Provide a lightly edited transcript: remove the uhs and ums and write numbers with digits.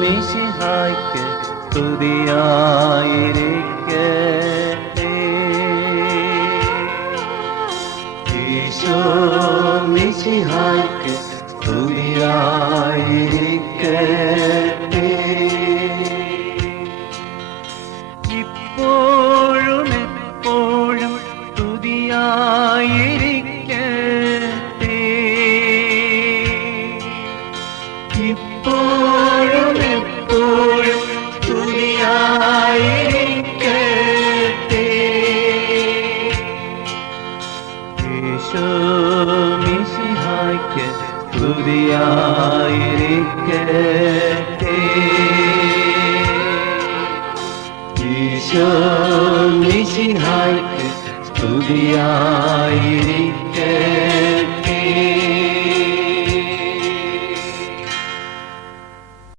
മിശിഹായ്ക്ക് സ്തുതിയായിരിക്കട്ടെ. ഈശോ മിശിഹായ്ക്ക് സ്തുതിയായിരിക്കട്ടെ. ഇപ്പോഴും എപ്പോഴും സ്തുതിയായിരിക്കട്ടെ. ഇപ്പോഴും എപ്പോഴും സ്തുതിയായിരിക്കട്ടെ. ഈശോ മിശിഹായ്ക്ക് സ്തുതിയായിരിക്കട്ടെ. ഈശോ മിശിഹായ്ക്ക് സ്തുതിയായിരിക്കട്ടെ.